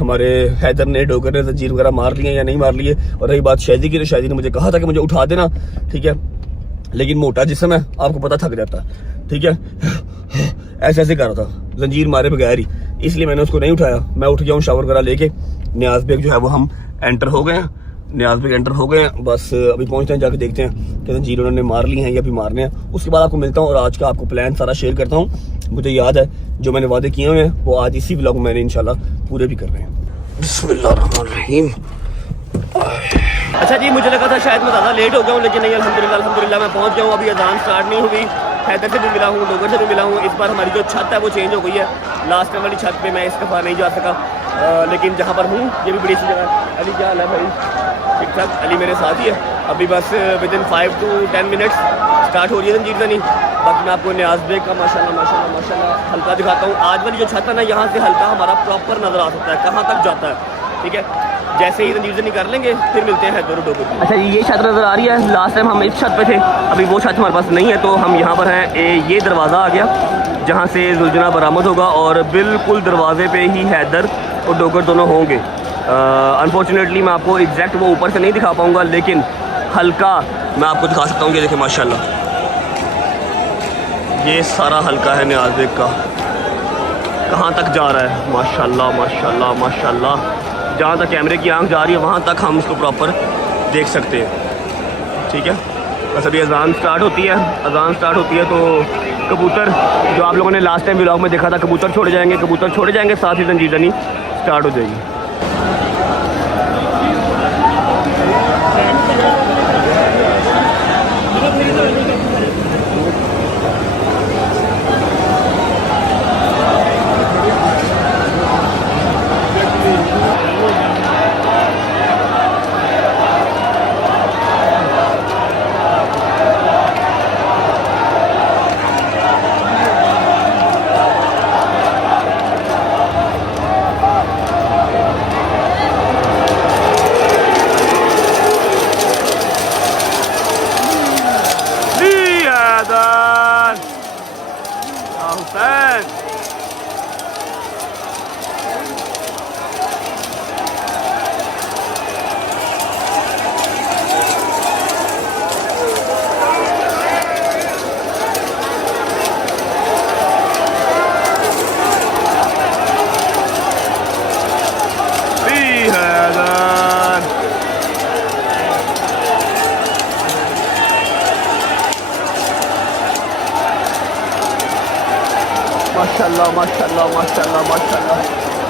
ہمارے حیدر نے ڈوگر نے زنجیر وغیرہ مار لیے یا نہیں مار لیے. اور رہی بات شہزی کی تو شہزی نے مجھے کہا تھا کہ مجھے اٹھا دینا, ٹھیک ہے, لیکن موٹا جسم ہے آپ کو پتہ تھک جاتا ہے, ٹھیک ہے, ایسے ایسے کر رہا تھا زنجیر مارے بغیر ہی, اس لیے میں نے اس کو نہیں اٹھایا. میں اٹھ گیا ہوں شاور وغیرہ لے کے. نیاز بیگ جو ہے وہ ہم انٹر ہو گئے ہیں, نیاز بیگ انٹر ہو گئے ہیں, بس ابھی پہنچتے ہیں, جا کے دیکھتے ہیں کہ زنجیر انہوں نے مار لی ہیں یا بھی مارنے ہیں. اس کے بعد آپ کو ملتا ہوں اور آج کا آپ کو پلان سارا شیئر کرتا ہوں. مجھے یاد ہے جو میں نے وعدے کیے ہوئے ہیں وہ آج اسی ولاگ میں نے انشاءاللہ پورے بھی کر رہے ہیں. بسم اللہ الرحمن الرحیم. اچھا جی, مجھے لگا تھا شاید میں زیادہ لیٹ ہو گیا ہوں, لیکن نہیں, الحمدللہ میں پہنچ گیا ہوں. ابھی اذان سٹارٹ نہیں ہوئی. حیدر سے بھی ملا ہوں, ڈوگر سے بھی ملا ہوں. اس بار ہماری جو چھت ہے وہ چینج ہو گئی ہے. لاسٹ ٹائم والی چھت پہ میں اس دفعہ نہیں جا سکا, لیکن جہاں پر ہوں یہ بھی بڑی سی جگہ ہے. علی کیا حال ہے بھائی؟ ٹھیک ٹھاک. علی میرے ساتھ ہی ہے. ابھی بس ودن 5 to 10 منٹس اسٹارٹ ہو رہی ہے زنجیر زنی. باقی میں آپ کو نیاز بیگ کا ماشاءاللہ ہلکا دکھاتا ہوں. آج والی جو چھت ہے نا, یہاں سے ہلکا ہمارا پراپر نظر آ سکتا ہے کہاں تک جاتا ہے, ٹھیک ہے. جیسے ہی زنجیر زنی کر لیں گے پھر ملتے ہیں حیدر ڈوگر. اچھا جی, یہ چھت نظر آ رہی ہے. لاسٹ ٹائم ہم اس چھت پہ تھے, ابھی وہ چھت ہمارے پاس نہیں ہے, تو ہم یہاں پر ہیں. یہ دروازہ آ گیا جہاں سے زلجنا برآمد ہوگا, اور بالکل دروازے پہ ہی حیدر اور ڈوگر دونوں ہوں گے. انفارچونیٹلی میں آپ کو ایگزیکٹ وہ اوپر سے نہیں دکھا پاؤں گا, لیکن ہلکا میں آپ کو دکھا سکتا ہوں. کہ دیکھیں ماشاءاللہ یہ سارا ہلکا ہے نیاز بیگ کا, کہاں تک جا رہا ہے. ماشاءاللہ جہاں تک کیمرے کی آنکھ جا رہی ہے وہاں تک ہم اس کو پراپر دیکھ سکتے ہیں, ٹھیک ہے. بس ابھی اذان سٹارٹ ہوتی ہے تو کبوتر جو آپ لوگوں نے لاسٹ ٹائم ولاگ میں دیکھا تھا, کبوتر چھوڑے جائیں گے, ساتھ ہی زنجیر زنی سٹارٹ ہو جائے گی. ماشاءاللہ.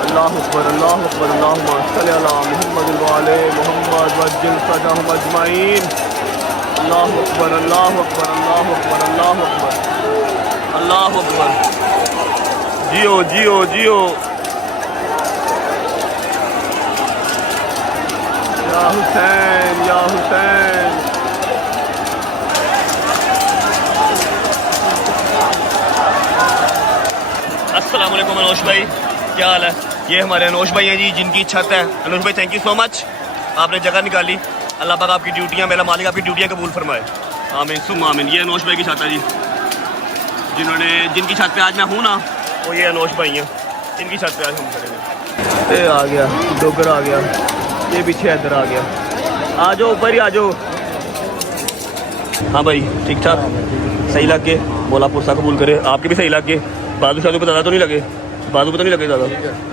اللہ اکبر, اللہم صلی علی محمد وعلی محمد وعجل فرجہم اجمعین. اللہ اکبر. جیو. یا حسین. السلام علیکم انوش بھائی, کیا حال ہے؟ یہ ہمارے انوش بھائی ہیں جی, جن کی چھت ہے. انوش بھائی تھینک یو سو مچ, آپ نے جگہ نکالی. اللہ پاک آپ کی ڈیوٹیاں, میرا مالک آپ کی ڈیوٹیاں قبول فرمائے, آمین ثم آمین. یہ انوش بھائی کی چھت ہے جی, جن کی چھت پہ آج میں ہوں نا, وہ یہ انوش بھائی ہیں, ان کی چھت پہ آج ہم کریں گے. یہ آ گیا ڈوگر, آ گیا یہ پیچھے ادھر آ گیا. آ جاؤ اوپر ہی آ جاؤ. ہاں بھائی ٹھیک ٹھاک, صحیح لگ کے, مولا پرسا قبول کرے. آپ کے بھی صحیح لگ کے, بازو شادو پہ زیادہ تو نہیں لگے, بازو پہ تو نہیں لگے زیادہ.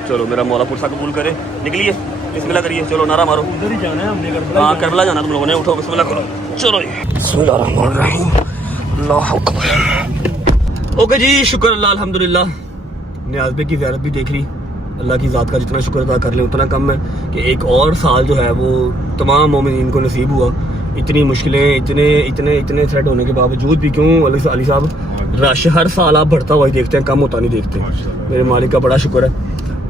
چلو میرا مولا پرسا قبول کرے. نکلیے, بسم اللہ کریے, چلو نعرہ مارو. ادھر ہی جانا ہے ہم نے, ہاں کربلا جانا تم لوگوں نے. اٹھو بسم اللہ کرو, چلو بسم اللہ الرحمن الرحیم. اللہ اکبر. اوکے جی, شکر اللہ الحمدللہ. نیاز بیگ کی زیارت بھی دیکھ لی. اللہ کی ذات کا جتنا شکر ادا کر لیں اتنا کم ہے کہ ایک اور سال جو ہے وہ تمام مومنین کو نصیب ہوا. اتنی مشکلیں, اتنے تھریٹ ہونے کے باوجود بھی, کیوں علی صاحب رش ہر سال آپ بڑھتا ہوا ہی دیکھتے ہیں, کم ہوتا نہیں دیکھتے. میرے مالک کا بڑا شکر ہے.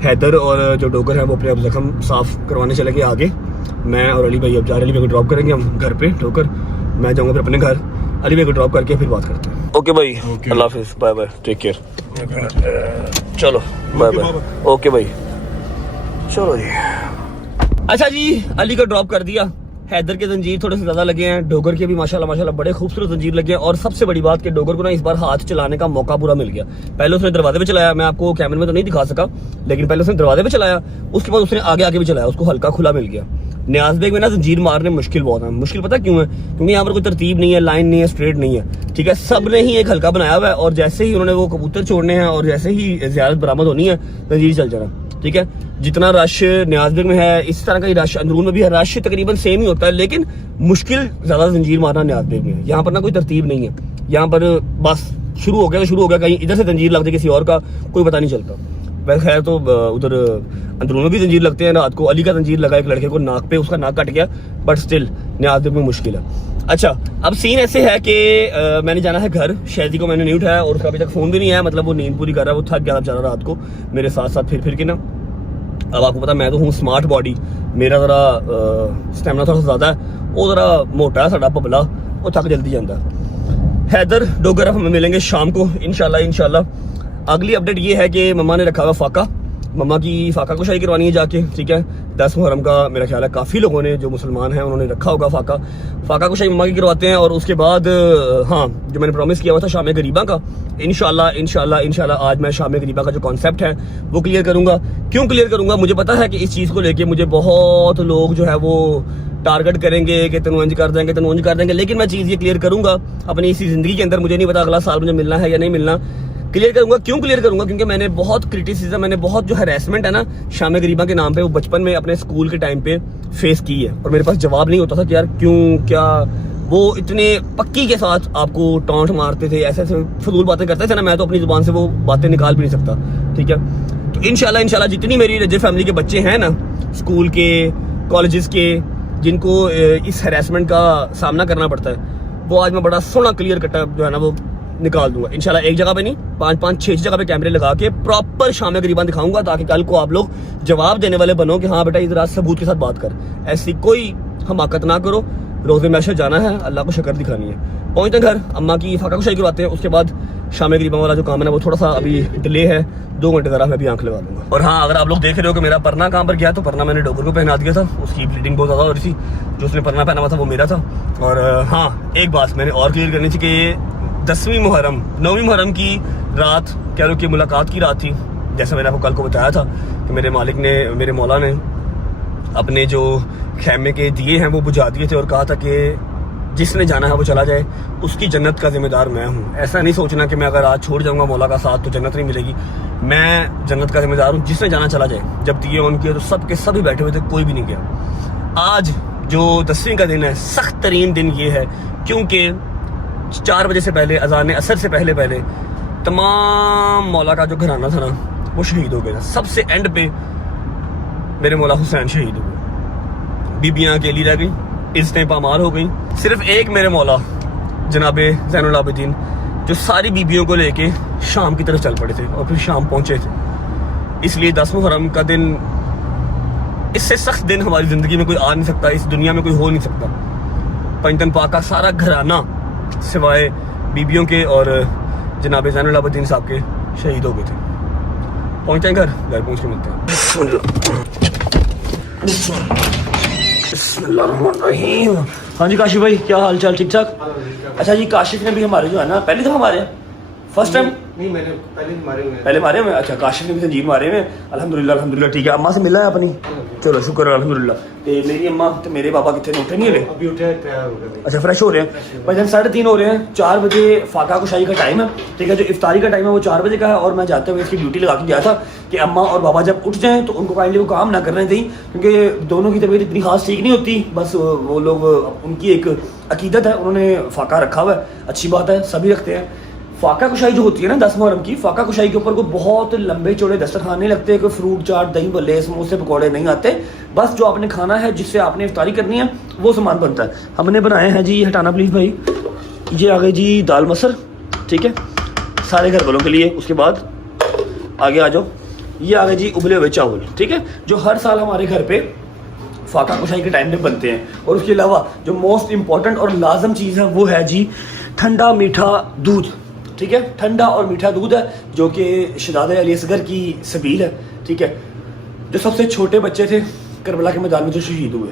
حیدر اور جو ڈوگر ہیں وہ اپنے اب زخم صاف کروانے چلے گئے آگے. میں اور علی بھائی اب جا رہے ہیں, علی بھائی کو ڈراپ کریں گے ہم گھر پہ ڈوگر. میں جاؤں گا پھر اپنے گھر, علی بھائی کو ڈراپ کر کے پھر بات کرتے ہیں. اوکے بھائی, اللہ حافظ, بائے بائے, ٹیک کیئر. چلو بائے بائے. اوکے بھائی, چلو جی. اچھا جی, علی کو ڈراپ کر دیا. حیدر کے زنجیر تھوڑے سے زیادہ لگے ہیں, ڈوگر کے بھی ماشاءاللہ بڑے خوبصورت زنجیر لگے ہیں. اور سب سے بڑی بات کہ ڈوگر کو نا اس بار ہاتھ چلانے کا موقع پورا مل گیا. پہلے اس نے دروازے پہ چلایا, میں آپ کو کیمرے میں تو نہیں دکھا سکا, لیکن پہلے اس نے دروازے پہ چلایا, اس کے بعد اس نے آگے بھی چلایا, اس کو ہلکا کھلا مل گیا. نیاز بیگ میں نا زنجیر مارنے مشکل بہت ہے. مشکل پتہ کیوں ہے؟ کیونکہ یہاں پر کوئی ترتیب نہیں ہے, لائن نہیں ہے, اسٹریٹ نہیں ہے, ٹھیک ہے. سب نے ہی ایک ہلکا بنایا ہوا ہے, اور جیسے ہی انہوں نے وہ کبوتر چھوڑنے ہیں اور جیسے ہی زیارت برآمد ہونی ہے زنجیر چل جانا, ٹھیک ہے. جتنا رش نیاز بیگ میں ہے اس طرح کا ہی رش اندرون میں بھی ہے. رش تقریباً سیم ہی ہوتا ہے, لیکن مشکل زیادہ زنجیر مارنا نیاز بیگ میں ہے. یہاں پر نا کوئی ترتیب نہیں ہے, یہاں پر بس شروع ہو گیا, کہیں ادھر سے زنجیر لگ جائے کسی اور کا, کوئی پتہ نہیں چلتا. ویسے خیر تو ادھر اندرون میں بھی زنجیر لگتے ہیں. رات کو علی کا زنجیر لگا ایک لڑکے کو ناک پہ, اس کا ناک کٹ گیا, بٹ اسٹل نیاز بیگ میں مشکل ہے. اچھا, اب سین ایسے ہے کہ میں نے جانا ہے گھر. شہزی کو میں نے نہیں اٹھایا اور اس کا ابھی تک فون بھی نہیں آیا, مطلب وہ نیند پوری کر رہا ہے, وہ تھک گیا تھا بیچارہ رات کو میرے ساتھ پھر کے نا. اب آپ کو پتا میں تو ہوں اسمارٹ باڈی, میرا ذرا اسٹیمنا تھوڑا سا زیادہ ہے, وہ ذرا موٹا ہے ساڈا پبلا, وہ تھک جلدی جاتا ہے. حیدر ڈوگر ہم ملیں گے شام کو انشاءاللہ. اگلی اپڈیٹ یہ ہے کہ مما نے رکھا ہوا فاقہ, مما کی فاقہ کشائی کروانی ہے جا کے, ٹھیک ہے. 10 محرم کا میرا خیال ہے کافی لوگوں نے جو مسلمان ہیں انہوں نے رکھا ہوگا فاقہ کشائی مما کی کرواتے ہیں. اور اس کے بعد ہاں, جو میں نے پرومس کیا ہوا تھا شام غریبہ کا, انشاءاللہ آج میں شام غریبہ کا جو کانسیپٹ ہے وہ کلیئر کروں گا. کیوں کلیئر کروں گا؟ مجھے پتا ہے کہ اس چیز کو لے کے مجھے بہت لوگ جو ہے وہ ٹارگٹ کریں گے کہ تنوانج کر دیں گے, لیکن میں چیز یہ کلیئر کروں گا اپنی اسی زندگی کے اندر. مجھے نہیں پتا اگلا سال مجھے ملنا ہے یا نہیں ملنا, کلیئر کروں گا. کیوں کلیئر کروں گا؟ کیونکہ میں نے بہت کرٹیسزم, میں نے بہت جو ہیراسمنٹ ہے نا شام غریبہ کے نام پہ, وہ بچپن میں اپنے اسکول کے ٹائم پہ فیس کی ہے, اور میرے پاس جواب نہیں ہوتا تھا کہ یار کیوں, کیا. وہ اتنے پکی کے ساتھ آپ کو ٹانٹ مارتے تھے, ایسے فضول باتیں کرتے تھے نا, میں تو اپنی زبان سے وہ باتیں نکال بھی نہیں سکتا, ٹھیک ہے. تو انشاءاللہ جتنی میری رجر فیملی کے بچے ہیں نا, اسکول کے, کالجز کے, جن کو اس ہیراسمنٹ کا سامنا کرنا پڑتا ہے, وہ آج میں بڑا سونا کلیئر کٹا جو ہے نا وہ نکال دوں گا انشاءاللہ. ایک جگہ پہ نہیں, 5-6 جگہ پہ کیمرے لگا کے پراپر شام غریبہ دکھاؤں گا, تاکہ کل کو آپ لوگ جواب دینے والے بنو کہ ہاں بیٹا اس رات ثبوت کے ساتھ بات کر. ایسی کوئی حماقت نہ کرو, روزے معاشر جانا ہے, اللہ کو شکر دکھانی ہے. پہنچتے ہیں گھر, اماں کی فاقہ کشائی کرواتے ہیں, اس کے بعد شام غریبہ والا جو کام ہے نا وہ تھوڑا سا ابھی ڈیلے ہے, 2 گھنٹے ذرا میں بھی آنکھ لگا دوں گا. اور ہاں, اگر آپ لوگ دیکھ رہے ہو کہ میرا پرنا کہاں پر گیا, تو پرنا میں نے ڈوگر کو پہنا دیا تھا, اس کی بلیڈنگ بہت زیادہ ہو رہی تھی. جو اس نے پرنا پہنا ہوا تھا وہ میرا تھا. اور ہاں, ایک بات میں نے اور کلیئر کرنی تھی کہ 9 محرم کی رات کہہ لو کہ ملاقات کی رات تھی. جیسا میں نے آپ کو کل کو بتایا تھا کہ میرے مالک نے, میرے مولا نے اپنے جو خیمے کے دیے ہیں وہ بجھا دیے تھے, اور کہا تھا کہ جس نے جانا ہے وہ چلا جائے, اس کی جنت کا ذمہ دار میں ہوں. ایسا نہیں سوچنا کہ میں اگر آج چھوڑ جاؤں گا مولا کا ساتھ تو جنت نہیں ملے گی. میں جنت کا ذمہ دار ہوں, جس نے جانا چلا جائے. جب دیے ان کے تو سب کے سب ہی بیٹھے ہوئے تھے, کوئی بھی نہیں گیا. آج جو 10ویں کا دن ہے, سخت ترین دن یہ ہے کیونکہ 4 بجے سے پہلے, اذان عصر سے پہلے تمام مولا کا جو گھرانہ تھا نا وہ شہید ہو گیا تھا. سب سے اینڈ پہ میرے مولا حسین شہید ہو گئے, بیبیاں اکیلی رہ گئی, عزتیں پامال ہو گئیں. صرف ایک میرے مولا جناب زین العابدین جو ساری بیبیوں کو لے کے شام کی طرف چل پڑے تھے اور پھر شام پہنچے تھے. اس لیے 10 محرم کا دن, اس سے سخت دن ہماری زندگی میں کوئی آ نہیں سکتا, اس دنیا میں کوئی ہو نہیں سکتا. پنجتن پاک کا سارا گھرانہ سوائے بیبیوں کے اور جناب زین العابدین صاحب کے شہید ہو گئے تھے. پہنچتے ہیں گھر پہنچ کے ملتے ہیں. بسم اللہ الرحمن الرحیم. ہاں جی کاشف بھائی, کیا حال چال؟ ٹھیک ٹھاک. اچھا جی, کاشف نے بھی ہمارے جو ہے نا, پہلے تو ہمارے فرسٹ ٹائم نہیں, میں نے پہلے مارے ہوئے. اچھا, کاشف نے بھی زنجیر مارے ہوئے, الحمدللہ. ٹھیک ہے, اماں سے ملا ہے اپنی, چلو شکر الحمدللہ. میری اماں تو میرے پاپا کتنے اٹھے نہیں رہے, ابھی اٹھے تیار ہو گئے. اچھا, فریش ہو رہے ہیں. بھائی جان 3:30 ہو رہے ہیں, 4 بجے فاقہ کشائی کا ٹائم ہے, ٹھیک ہے. جو افطاری کا ٹائم ہے وہ 4 بجے کا ہے, اور میں جاتے ہوئے اس کی ڈیوٹی لگا کے گیا تھا کہ اماں اور بابا جب اٹھ جائیں تو ان کو کائنڈلی وہ کام نہ کرنے دیں, کیونکہ دونوں کی طبیعت اتنی خاص ٹھیک نہیں ہوتی. بس وہ لوگ, ان کی ایک عقیدت ہے, انہوں نے فاقہ رکھا ہوا ہے, اچھی بات ہے, سبھی رکھتے ہیں. فاقہ کشائی جو ہوتی ہے نا 10 محرم کی, فاقہ کشائی کے اوپر کوئی بہت لمبے چوڑے دسترخوان نہیں لگتے, کوئی فروٹ چاٹ, دہی بھلے, سموسے, پکوڑے نہیں آتے. بس جو آپ نے کھانا ہے, جس سے آپ نے افطاری کرنی ہے, وہ سامان بنتا ہے. ہم نے بنائے ہیں جی, ہٹانا پلیز بھائی, یہ آ گئے جی دال مسر, ٹھیک ہے, سارے گھر والوں کے لیے. اس کے بعد آگے آ جاؤ, یہ آ گئے جی ابلے ہوئے چاول, ٹھیک ہے, جو ہر سال ہمارے گھر پہ فاقہ کشائی کے ٹائم پہ بنتے ہیں. اور اس کے علاوہ جو موسٹ امپورٹنٹ اور لازم چیز ہے وہ ہے جی ٹھنڈا میٹھا دودھ, ٹھیک ہے. ٹھنڈا اور میٹھا دودھ ہے جو کہ شہزادہ علی اصغر کی سبیل ہے, ٹھیک ہے, جو سب سے چھوٹے بچے تھے کربلا کے میدان میں جو شہید ہوئے.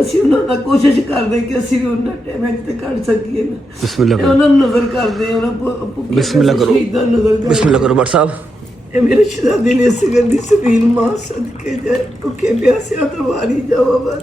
ਅਸੀਂ ਉਹਨਾਂ ਦਾ ਕੋਸ਼ਿਸ਼ ਕਰਦੇ ਕਿ ਅਸੀਂ ਵੀ ਉਹਨਾਂ ਟਾਈਮ ਤੇ ਕੱਢ ਸਕੀਏ ਨਾ। ਬਿਸਮਿਲ੍ਲਾ ਕਰੋ, ਉਹਨਾਂ ਨੂੰ ਨਜ਼ਰ ਕਰਦੇ, ਉਹਨਾਂ ਬਿਸਮਿਲ੍ਲਾ ਕਰੋ, ਸ਼ਹੀਦਾਂ ਨਜ਼ਰ ਕਰਦੇ। ਬਿਸਮਿਲ੍ਲਾ ਕਰੋ ਬਟ ਸਾਹਿਬ। ਇਹ ਮੇਰੇ ਸ਼ਹਿਜ਼ਾਦੇ ਨੇ ਇਸ ਗੱਲ ਦੀ ਸਬੀਲ ਮਾਂ ਸਦਕੇ ਜਾਏ ਭੁੱਖੇ ਪਿਆਸਿਆਂ ਤੋਂ ਵਾਰੀ ਜਾਵਾ ਬਸ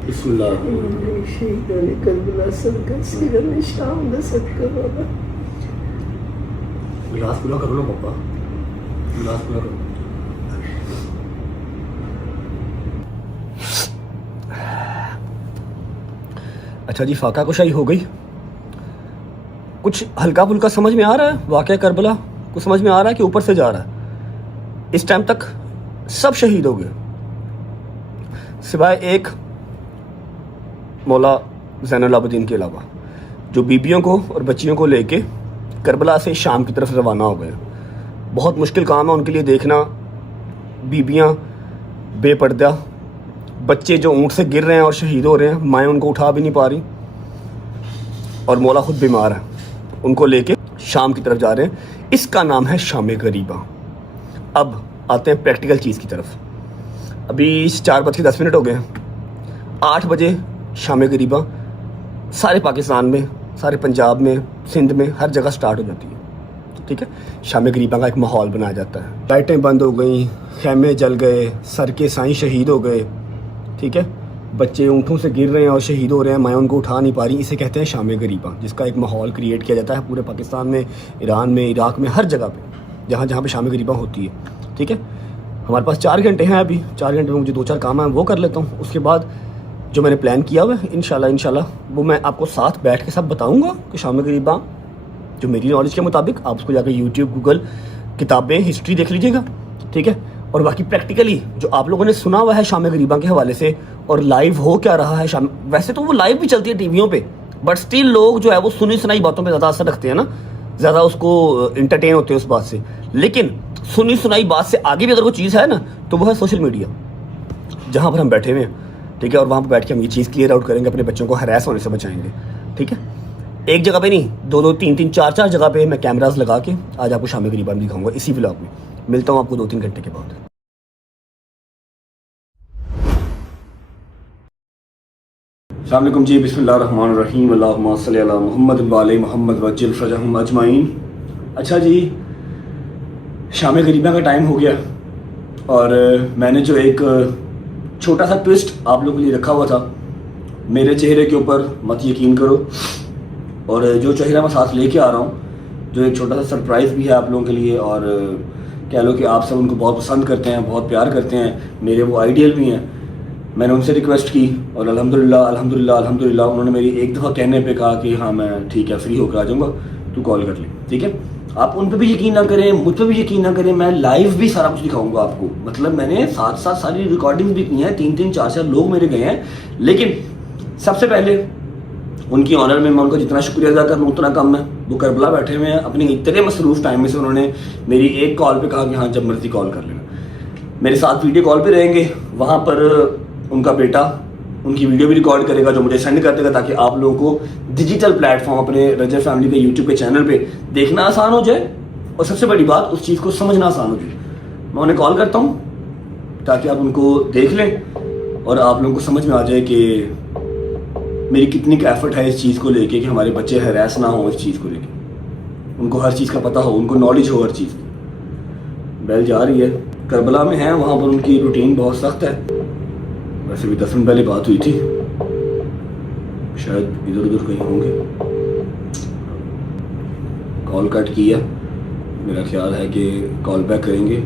بسم اللہ شہیدان کربلا صدقہ سیرت شام دا صدقہ بابا. گلاس پورا کرو نا پاپا, گلاس پورا کرو. اچھا جی, فاقہ کشائی ہو گئی. کچھ ہلکا پھلکا سمجھ میں آ رہا ہے واقعہ کربلا, کچھ سمجھ میں آ رہا ہے کہ اوپر سے جا رہا ہے. اس ٹائم تک سب شہید ہو گئے سوائے ایک مولا زین العابدین کے علاوہ, جو بیبیوں کو اور بچیوں کو لے کے کربلا سے شام کی طرف روانہ ہو گئے. بہت مشکل کام ہے ان کے لیے دیکھنا, بیبیاں بے پردہ, بچے جو اونٹ سے گر رہے ہیں اور شہید ہو رہے ہیں, مائیں ان کو اٹھا بھی نہیں پا رہی, اور مولا خود بیمار ہے, ان کو لے کے شام کی طرف جا رہے ہیں. اس کا نام ہے شام غریبہ. اب آتے ہیں پریکٹیکل چیز کی طرف. ابھی 4:10 ہو گئے ہیں. 8 بجے شام غریبہ سارے پاکستان میں, سارے پنجاب میں, سندھ میں, ہر جگہ سٹارٹ ہو جاتی ہے. ٹھیک ہے, شام غریبہ کا ایک ماحول بنایا جاتا ہے. لائٹیں بند ہو گئیں, خیمے جل گئے, سر کے سائیں شہید ہو گئے. ٹھیک ہے, بچے اونٹوں سے گر رہے ہیں اور شہید ہو رہے ہیں, مائیں ان کو اٹھا نہیں پا رہی. اسے کہتے ہیں شام غریبہ, جس کا ایک ماحول کریٹ کیا جاتا ہے پورے پاکستان میں, ایران میں, عراق میں, ہر جگہ پہ جہاں جہاں پہ شام غریبہ ہوتی ہے. ٹھیک ہے, ہمارے پاس 4 گھنٹے ہیں. ابھی 4 گھنٹے میں مجھے 2-4 کام ہیں, وہ کر لیتا ہوں. اس کے بعد جو میں نے پلان کیا ہوا ہے انشاءاللہ وہ میں آپ کو ساتھ بیٹھ کے سب بتاؤں گا کہ شام غریبہ جو میری نالج کے مطابق, آپ اس کو جا کے یوٹیوب, گوگل, کتابیں, ہسٹری دیکھ لیجیے گا. ٹھیک ہے, اور باقی پریکٹیکلی جو آپ لوگوں نے سنا ہوا ہے شام غریبہ کے حوالے سے, اور لائیو ہو کیا رہا ہے شام, ویسے تو وہ لائیو بھی چلتی ہے ٹی ویوں پہ, بٹ اسٹل لوگ جو ہے وہ سنی سنائی باتوں پہ زیادہ اثر رکھتے ہیں نا, زیادہ اس کو انٹرٹین ہوتے ہیں اس بات سے. لیکن سنی سنائی بات سے آگے بھی اگر کوئی چیز ہے نا تو وہ ہے سوشل میڈیا, جہاں پر ہم بیٹھے ہوئے ہیں. ٹھیک ہے, اور وہاں پہ بیٹھ کے ہم یہ چیز کلیئر آؤٹ کریں گے, اپنے بچوں کو ہراس ہونے سے بچائیں گے. ٹھیک ہے, ایک جگہ پہ نہیں, 2-2, 3-3, 4-4 جگہ پہ میں کیمراز لگا کے آج آپ کو شام غریبہ بھی دکھاؤں گا اسی ولاگ میں. ملتا ہوں آپ کو 2-3 گھنٹے کے بعد. السلام علیکم جی, بسم اللہ الرحمن الرحیم, اللہم صلی علی محمد وعلی محمد وعجل فرجہم اجمعین. اچھا جی, شام غریبہ کا ٹائم ہو گیا, اور میں نے جو ایک چھوٹا سا ٹوسٹ آپ لوگوں کے لیے رکھا ہوا تھا, میرے چہرے کے اوپر مت یقین کرو, اور جو چہرہ میں ساتھ لے کے آ رہا ہوں, جو ایک چھوٹا سا سرپرائز بھی ہے آپ لوگوں کے لیے, اور کہہ لو کہ آپ سب ان کو بہت پسند کرتے ہیں, بہت پیار کرتے ہیں, میرے وہ آئیڈیل بھی ہیں. میں نے ان سے ریکویسٹ کی اور الحمدللہ انہوں نے میری ایک دفعہ کہنے پہ کہا کہ ہاں میں ٹھیک ہے فری ہو کر آ جاؤں گا, تو کال کر لیں. ٹھیک ہے, آپ ان پہ بھی یقین نہ کریں, مجھ پہ بھی یقین نہ کریں, میں لائیو بھی سارا کچھ دکھاؤں گا آپ کو. مطلب میں نے ساتھ ساری ریکارڈنگ بھی کی ہیں, 3-3, 4-4 لوگ میرے گئے ہیں. لیکن سب سے پہلے ان کی آنر میں ان کا جتنا شکریہ ادا کروں اتنا کم ہے. وہ کربلا بیٹھے ہوئے ہیں, اپنی اتنے مصروف ٹائم میں سے انہوں نے میری ایک کال پہ کہا کہ ہاں جب مرضی کال کر لینا. میرے ساتھ ویڈیو کال پہ رہیں گے, وہاں پر ان کا بیٹا ان کی ویڈیو بھی ریکارڈ کرے گا جو مجھے سینڈ کر دے گا, تاکہ آپ لوگوں کو ڈیجیٹل پلیٹ فارم اپنے رجب فیملی کے یوٹیوب کے چینل پہ دیکھنا آسان ہو جائے, اور سب سے بڑی بات اس چیز کو سمجھنا آسان ہو جائے. میں انہیں کال کرتا ہوں تاکہ آپ ان کو دیکھ لیں اور آپ لوگوں کو سمجھ میں آ جائے کہ میری کتنی کا ایفرٹ ہے اس چیز کو لے کے, کہ ہمارے بچے ہراس نہ ہوں اس چیز کو لے کے, ان کو ہر چیز کا پتہ ہو, ان کو نالج ہو ہر چیز کی. بیل جا رہی ہے, کربلا میں ہیں, وہاں پر ان کی روٹین بہت سخت ہے. ویسے بھی 10 منٹ پہلے بات ہوئی تھی, شاید ادھر ادھر کہیں ہوں گے. کال کٹ کی ہے, میرا خیال ہے کہ کال بیک کریں گے,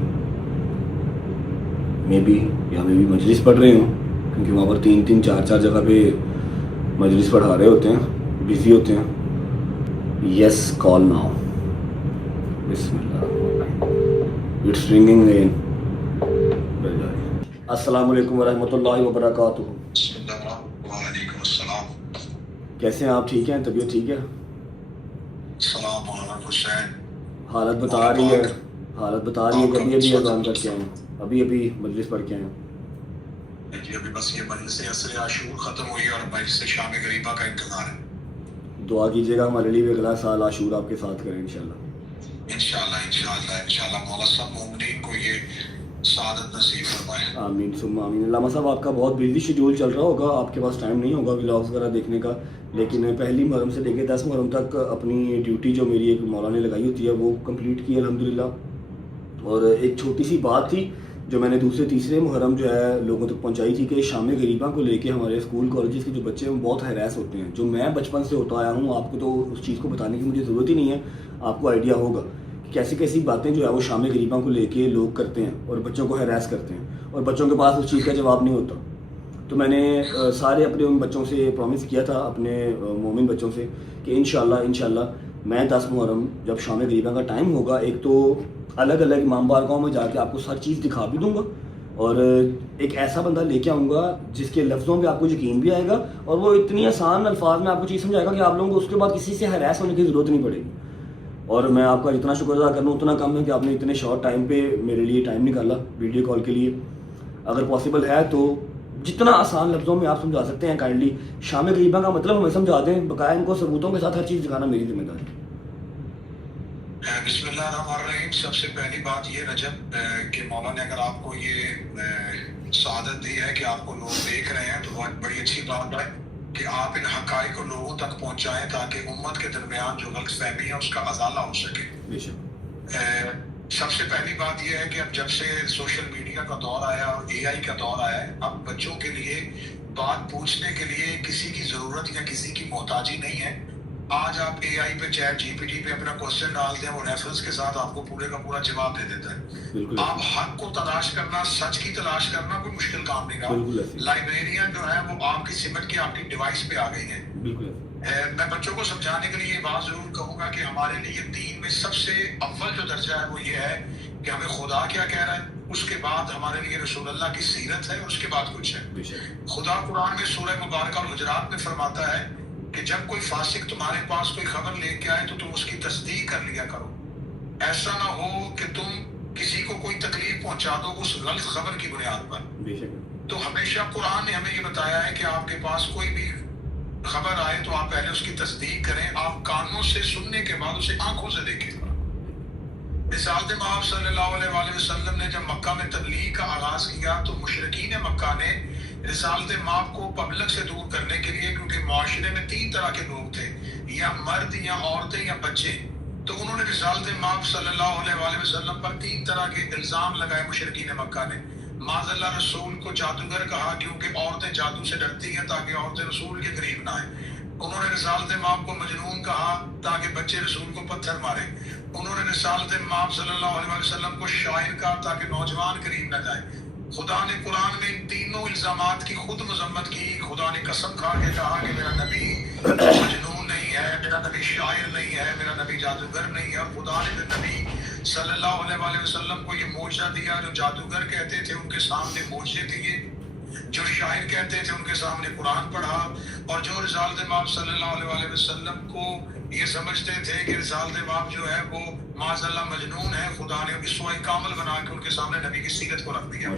مے بی مجلس پڑھ رہے ہوں, کیونکہ وہاں پر 3-3, 4-4 جگہ پہ مجلس پڑھا رہے ہوتے ہیں, بزی ہوتے ہیں. یس, کال ناؤ. بسم اللہ, اٹس رنگنگ اگین. السلام علیکم ورحمۃ اللہ وبرکاتہ. وعلیکم السلام. کیسے ہیں آپ, ٹھیک ہیں, طبیعت ٹھیک ہے؟ سلام علیکم حسین. حالت بتا رہی ہے کہ ابھی اذان کر کے آئے, ابھی مجلس پڑھ کے آئے. جی ابھی بس یہ مجلس عصر عاشور ختم ہوئی اور مجلس شام غریبہ کا انتظار ہے. دعا کیجیے گا ہمارے لیے, اگلا سال عاشور آپ کے ساتھ کریں انشاءاللہ. انشاءاللہ مولا سب مومنین کو یہ سعادت نصیب فرمائے. آمین ثم آمین. علامہ صاحب آپ کا بہت بزی شیڈول چل رہا ہوگا, آپ کے پاس ٹائم نہیں ہوگا ولاگز وغیرہ دیکھنے کا, لیکن 1 محرم سے لے کے 10 محرم تک اپنی ڈیوٹی جو میری ایک مولا نے لگائی ہوتی ہے وہ کمپلیٹ کی الحمدللہ. اور ایک چھوٹی سی بات تھی جو میں نے دوسرے تیسرے محرم جو ہے لوگوں تک پہنچائی تھی کہ شام غریباں کو لے کے ہمارے اسکول کالجز کے جو بچے ہیں وہ بہت ہیراس ہوتے ہیں. جو میں بچپن سے ہوتا آیا ہوں, آپ کو تو اس چیز کو بتانے کی مجھے ضرورت ہی نہیں ہے, آپ کو آئیڈیا ہوگا کہ کیسی کیسی باتیں جو ہے وہ شام غریباں کو لے کے لوگ کرتے ہیں اور بچوں کو ہیراس کرتے ہیں, اور بچوں کے پاس اس چیز کا جواب نہیں ہوتا. تو میں نے سارے اپنے ان بچوں سے پرومس کیا تھا, اپنے مومن بچوں سے, کہ انشاءاللہ میں 10 محرم جب شام غریباں کا ٹائم ہوگا, ایک تو الگ الگ امام بارگاہوں میں جا کے آپ کو ہر چیز دکھا بھی دوں گا, اور ایک ایسا بندہ لے کے آؤں گا جس کے لفظوں پہ آپ کو یقین بھی آئے گا, اور وہ اتنی آسان الفاظ میں آپ کو چیز سمجھائے گا کہ آپ لوگوں کو اس کے بعد کسی سے ہیراس ہونے کی ضرورت نہیں پڑے گی. اور میں آپ کا جتنا شکر ادا کروں اتنا کم ہے کہ آپ نے اتنے شارٹ ٹائم پہ میرے لیے ٹائم نکالا ویڈیو کال کے لیے. اگر پاسبل ہے تو جتنا آسان لفظوں میں آپ سمجھا سکتے ہیں کائنڈلی شام غریباں کا مطلب ہمیں سمجھا دیں, بقایا ان کو ثبوتوں کے ساتھ ہر چیز دکھانا میری ذمہ داری. بسم اللہ الرحمن الرحیم. سب سے پہلی بات یہ رجب کہ مولا نے اگر آپ کو یہ سعادت دی ہے کہ آپ کو لوگ دیکھ رہے ہیں تو بڑی اچھی بات ہے کہ آپ ان حقائق کو لوگوں تک پہنچائیں تاکہ امت کے درمیان جو غلط فہمی ہے اس کا ازالہ ہو سکے. سب سے پہلی بات یہ ہے کہ اب جب سے سوشل میڈیا کا دور آیا اور اے آئی کا دور آیا ہے, اب بچوں کے لیے بات پوچھنے کے لیے کسی کی ضرورت یا کسی کی محتاجی نہیں ہے. آج آپ اے آئی پہ چیٹ جی پی ٹی پہ اپنا کوشچن ڈال دیں, وہ ریفرنس کے ساتھ آپ کو پورے کا پورا جواب دے دیتا ہے. آپ حق کو تلاش کرنا, سچ کی تلاش کرنا کوئی مشکل کام نہیں رہا. لائبریرین جو ہے وہ آپ کی سمٹ کے آپ کی ڈیوائس پہ آ گئی ہیں. میں بچوں کو سمجھانے کے لیے یہ بات ضرور کہوں گا کہ ہمارے لیے دین میں سب سے اول جو درجہ ہے وہ یہ ہے کہ ہمیں خدا کیا کہہ رہا ہے, اس کے بعد ہمارے لیے رسول اللہ کی سیرت ہے, اور اس کے بعد کچھ ہے. خدا قرآن میں سورہ مبارکہ الحجرات میں فرماتا ہے کہ جب کوئی فاسق تمہارے پاس کوئی خبر لے کے آئے تو تم اس کی تصدیق کر لیا کرو. ایسا نہ ہو کہ تم کسی کو کوئی تکلیف پہنچا دو اس غلط خبر کی بنیاد پر. تو ہمیشہ قرآن نے ہمیں یہ بتایا ہے کہ آپ کے پاس کوئی بھی خبر آئے تو آپ پہلے اس کی تصدیق کریں, آپ کانوں سے سننے کے بعد اسے آنکھوں سے دیکھیں. رسالت مآب صلی اللہ علیہ وآلہ وسلم نے جب مکہ میں تبلیغ کا آغاز کیا تو مشرکین مکہ نے رسالت مآب کو پبلک سے دور کرنے کے لیے, کیونکہ معاشرے میں 3 طرح کے لوگ تھے, یا مرد یا عورتیں یا بچے, تو انہوں نے رسالت مآب صلی اللہ علیہ وآلہ وسلم پر 3 طرح کے الزام لگائے. مشرکین مکہ نے معاذ اللہ رسول کو جادوگر کہا کیونکہ عورتیں جادو سے ڈرتی ہیں تاکہ عورتیں رسول کے قریب نہ آئیں. انہوں نے رسالت مآب کو مجنون کہا تاکہ بچے رسول کو پتھر ماریں. انہوں نے رسالت مآب صلی اللہ علیہ وسلم کو شاعر کہا تاکہ نوجوان قریب نہ جائیں. خدا نے قرآن میں ان تینوں الزامات کی خود مذمت کی. خدا نے قسم کھا کے کہا کہ میرا نبی مجنون نہیں ہے, میرا نبی شاعر نہیں ہے, میرا نبی جادوگر نہیں ہے. اور خدا نے نبی صلی اللہ علیہ وآلہ وسلم کو یہ معجزہ دیا, جو جادوگر کہتے تھے ان کے سامنے معجزے دیے, جو شاعر کہتے تھے ان کے سامنے قرآن پڑھا, اور جو رسالت مآب صلی اللہ علیہ وآلہ وسلم کو یہ سمجھتے تھے کہ رسالت مآب جو ہے وہ معاذ اللہ مجنون ہے, خدا نے اسوہ کامل بنا کے ان کے سامنے نبی کی سیرت کو رکھ دیا.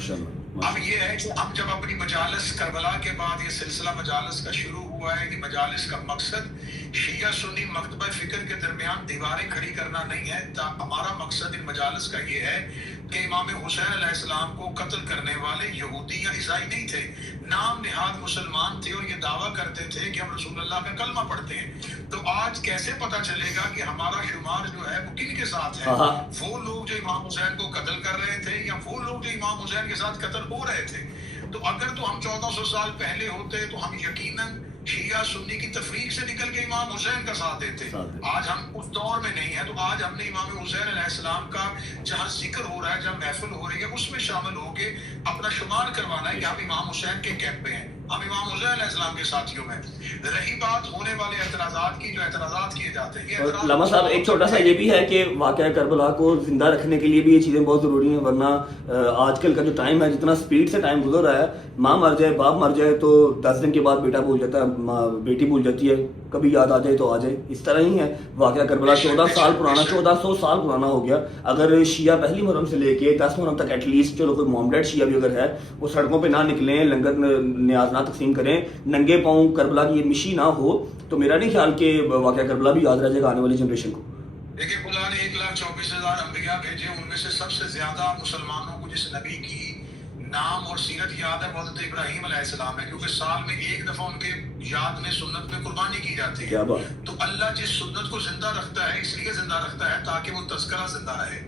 اب یہ ہے کہ ہم جب اپنی مجالس کربلا کے بعد یہ سلسلہ مجالس کا شروع ہوا ہے کہ مجالس کا مقصد شیعہ سنی مکتبہ فکر کے درمیان دیواریں کھڑی کرنا نہیں ہے. ہمارا مقصد ان مجالس کا یہ ہے کہ امام حسین علیہ السلام کو قتل کرنے والے یہودی یا عیسائی نہیں تھے, نام نہاد مسلمان تھے, اور یہ دعویٰ کرتے تھے کہ ہم رسول اللہ کا کلمہ پڑھتے ہیں. تو آج کیسے پتہ چلے گا کہ ہمارا شمار جو ہے وہ کن کے ساتھ ہے؟ وہ لوگ جو امام حسین کو قتل کر رہے تھے یا وہ لوگ جو امام حسین کے ساتھ قتل ہو رہے تھے. تو اگر تو ہم 1400 سال پہلے ہوتے تو ہم یقیناً شیعہ سنی کی تفریق سے نکل کے امام حسین کا ساتھ دیتے. آج ہم اس دور میں نہیں ہیں, تو آج ہم نے امام حسین علیہ السلام کا جہاں ذکر ہو رہا ہے, جہاں محفل ہو رہی ہے, اس میں شامل ہو کے اپنا شمار کروانا ہے کہ ہم امام حسین کے کیمپ میں ہیں, ہم امام حسین علیہ السلام کے ساتھیوں میں. رہی بات ہونے والے اعتراضات کی, جو اعتراضات کیے جاتے ہیں, علامہ صاحب ایک چھوٹا سا یہ بھی ہے کہ واقعہ کربلا کو زندہ رکھنے کے لیے بھی یہ چیزیں بہت ضروری ہیں, ورنہ آج کل کا جو ٹائم ہے, جتنا سپیڈ سے ٹائم گزر رہا ہے, ماں مر جائے باپ مر جائے تو 10 دن کے بعد بیٹا بھول جاتا ہے, بیٹی بھول جاتی ہے, کبھی یاد آ جائے تو آ جائے. اس طرح ہی ہے واقعہ کربلا 14 سال پرانا, 1400 سال پرانا ہو گیا. اگر شیعہ پہلی محرم سے لے کے 10 محرم تک ایٹ لیسٹ, چلو کوئی مومڈیڈ شیعہ بھی اگر ہے, وہ سڑکوں پہ نہ نکلیں, لنگر نیاز نہ تقسیم کریں, ننگے پاؤں کربلا کی یہ مشی نہ ہو, تو میرا نہیں خیال کہ واقعہ کربلا بھی یاد رہ جائے گا آنے والی جنریشن کو. دیکھیں خدا نے 1,24,000 انبیاء بھیجے, ان میں سے سب سے زیادہ مسلمانوں کو جس نبی کی نام اور سیرت یاد ہے وہ حضرت ابراہیم علیہ السلام ہے, کیونکہ سال میں 1 دفعہ ان کے یاد میں سنت میں قربانی کی جاتی ہے. تو اللہ جس سنت کو زندہ رکھتا ہے اس لیے زندہ رکھتا ہے تاکہ وہ تذکرہ زندہ رہے.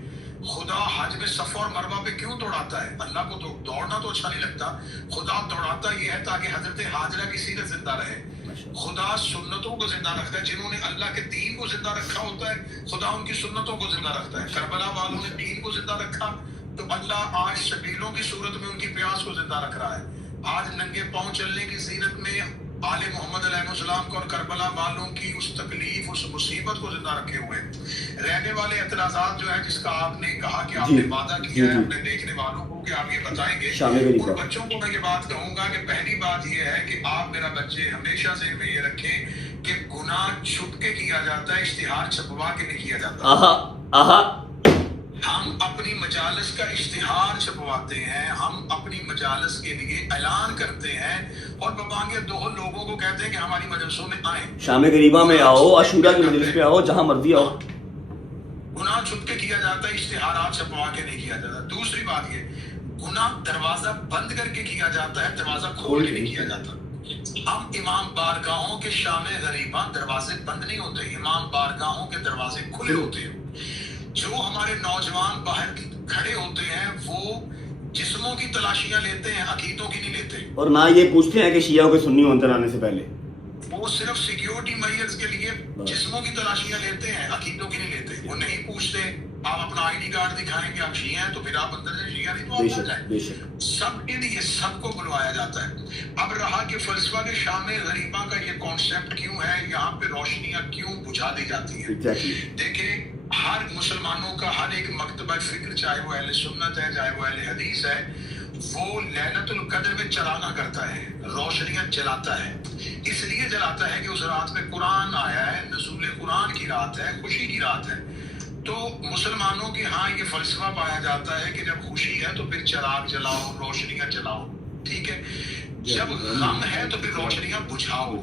خدا حج میں صفا اور مروہ پہ کیوں دوڑاتا ہے؟ اللہ کو تو دوڑنا تو اچھا نہیں لگتا، خدا دوڑاتا یہ ہے تاکہ حضرت حاجرہ کی سیرت زندہ رہے۔ خدا سنتوں کو زندہ رکھتا ہے، جنہوں نے اللہ کے دین کو زندہ رکھا ہوتا ہے خدا ان کی سنتوں کو زندہ رکھتا ہے۔ کربلا والوں نے دین کو زندہ رکھا تو اللہ آج شبیلوں کی صورت میں ان کی پیاس کو زندہ رکھ رہا ہے۔ آج ننگے پاؤں چلنے کی سیرت میں آل محمد علیہ السلام کو اور کربلا والوں کی اس تکلیف اس مصیبت کو زندہ رکھے ہوئے رہنے والے اعتراضات جو ہے جس کا آپ نے کہا کہ آپ نے وعدہ کیا ہے اپنے دیکھنے والوں کو کہ آپ یہ بتائیں گے، ان بچوں کو میں یہ بات کہوں گا کہ پہلی بات یہ ہے کہ آپ میرا بچے ہمیشہ ذہن میں یہ رکھیں کہ گناہ چھپ کے کیا جاتا ہے، اشتہار چھپوا کے نہیں کیا جاتا۔ ہم اپنی مجالس کا اشتہار چھپواتے ہیں، ہم اپنی مجالس کے لیے اعلان کرتے ہیں اور ببانگے دو لوگوں کو کہتے ہیں کہ ہماری مجلسوں میں آئیں، شام غریبہ میں آؤ، عاشورہ کی مجلس پہ آؤ، جہاں مرضی آؤ۔ گناہ چھپ کے کیا جاتا ہے، اشتہارات چھپوا کے نہیں کیا جاتا۔ دوسری بات یہ، گناہ دروازہ بند کر کے کیا جاتا ہے، دروازہ کھول کے نہیں کیا جاتا۔ ہم امام بارگاہوں کے شام غریبہ دروازے بند نہیں ہوتے، امام بارگاہوں کے دروازے کھلے ہوتے ہیں۔ جو ہمارے نوجوان باہر کھڑے ہوتے ہیں وہ جسموں کی تلاشیاں لیتے ہیں، عقیدوں کی نہیں لیتے، اور نہ یہ پوچھتے ہیں کہ شیعہ کے سنی اندر آنے سے پہلے، وہ صرف سیکیورٹی میئرز کے لیے جسموں کی تلاشیاں لیتے ہیں، عقیدوں کی نہیں لیتے۔ وہ نہیں پوچھتے آپ اپنا آئی ڈی کارڈ دکھائیں کہ آپ شیعہ ہیں تو پھر آپ اندر سے شیعہ نہیں تو آپ نہ جائیں۔ سب کے لیے سب کو بلوایا جاتا ہے۔ اب رہا کہ فلسفہ کے شام غریبہ کا یہ کانسیپٹ کیوں ہے، یہاں پہ روشنیاں کیوں بجھا دی جاتی ہیں؟ دیکھیں ہر مسلمانوں کا ہر ایک مکتبہ فکر، چاہے وہ اہل سنت ہے چاہے وہ اہل حدیث ہے، وہ لیلۃ القدر میں چراغاں کرتا ہے، روشنیاں جلاتا ہے۔ اس لیے جلاتا ہے کہ اس رات میں قرآن آیا ہے، نزول قرآن کی رات ہے، خوشی کی رات ہے۔ تو مسلمانوں کے ہاں یہ فلسفہ پایا جاتا ہے کہ جب خوشی ہے تو پھر چراغ جلاؤ، روشنیاں جلاؤ، ٹھیک ہے۔ جب غم ہے تو پھر روشنیاں بجھاؤ۔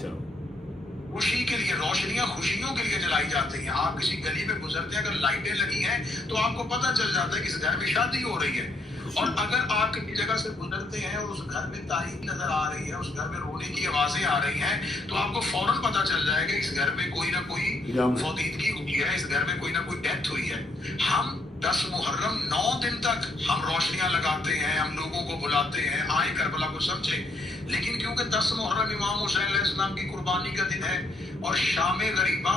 خوشی کے لیے روشنیاں خوشیوں کے لیے جلائی جاتی ہیں۔ آپ کسی گلی میں گزرتے ہیں، اگر لائٹیں لگی ہیں تو آپ کو پتہ چل جاتا ہے کہ اس گھر میں شادی ہو رہی ہے، اور اگر آپ کسی جگہ سے گزرتے ہیں اور اس گھر میں تاریکی نظر آ رہی ہے، اس گھر میں رونے کی آوازیں آ رہی ہیں، تو آپ کو فوراً پتہ چل جائے گا اس گھر میں کوئی نہ کوئی فوتیدگی ہوئی ہے، اس گھر میں کوئی نہ کوئی ڈیتھ ہوئی ہے۔ ہم 10 محرم 9 دن تک ہم روشنیاں لگاتے ہیں، ہم لوگوں کو بلاتے ہیں آئیں کربلا کو سمجھیں، لیکن کیونکہ 10 محرم امام حسین علیہ السلام کی قربانی کا دن ہے اور شام غریبہ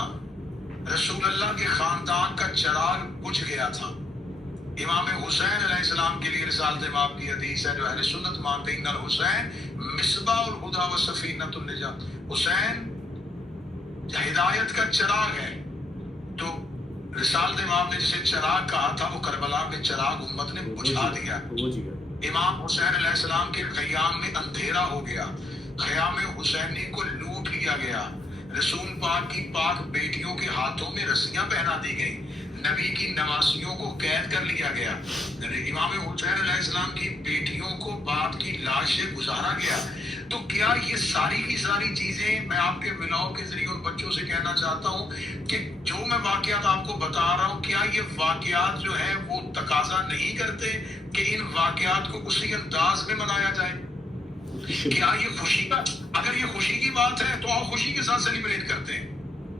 رسول اللہ کے خاندان کا چراغ بجھ گیا تھا۔ امام حسین علیہ السلام کے لیے رسالت امام کی حدیث ہے جو اہل سنت مانتے ہیں، ان الحسین مصباح الہدی و سفینۃ النجات، حسین ہدایت کا چراغ ہے۔ تو رسالت امام نے جسے چراغ کہا تھا وہ کربلا میں چراغ امت نے بجھا دیا۔ امام حسین علیہ السلام کے قیام میں اندھیرا ہو گیا، خیام حسینی کو لوٹ لیا گیا، رسول پاک کی پاک بیٹیوں کے ہاتھوں میں رسیاں پہنا دی گئیں، نبی کی نواسیوں کو قید کر لیا گیا، امام حسین علیہ السلام کی بیٹیوں کو باپ کی لاش سے گزارا گیا۔ تو کیا یہ ساری کی ساری چیزیں میں آپ کے ولاؤ کے ذریعے ان بچوں سے کہنا چاہتا ہوں کہ جو میں واقعات آپ کو بتا رہا ہوں، کیا یہ واقعات جو ہے وہ تقاضا نہیں کرتے کہ ان واقعات کو اسی انداز میں منایا جائے؟ کیا یہ خوشی کا، اگر یہ خوشی کی بات ہے تو آپ خوشی کے ساتھ سیلیبریٹ کرتے ہیں۔